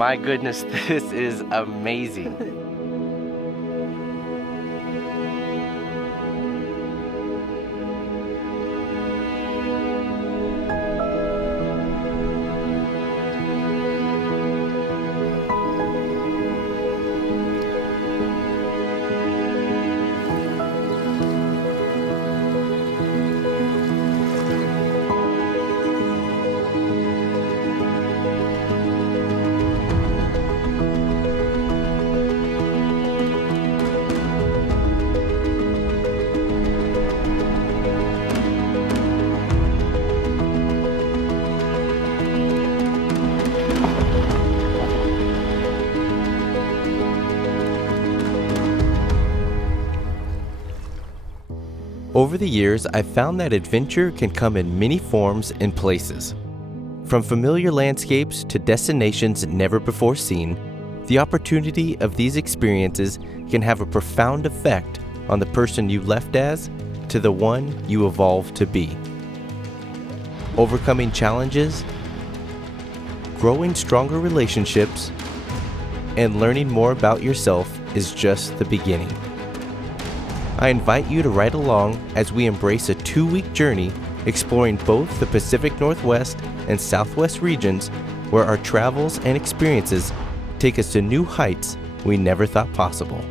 My goodness, this is amazing. Over the years, I've found that adventure can come in many forms and places. From familiar landscapes to destinations never before seen, the opportunity of these experiences can have a profound effect on the person you left as to the one you evolve to be. Overcoming challenges, growing stronger relationships, and learning more about yourself is just the beginning. I invite you to ride along as we embrace a 2-week journey exploring both the Pacific Northwest and Southwest regions, where our travels and experiences take us to new heights we never thought possible.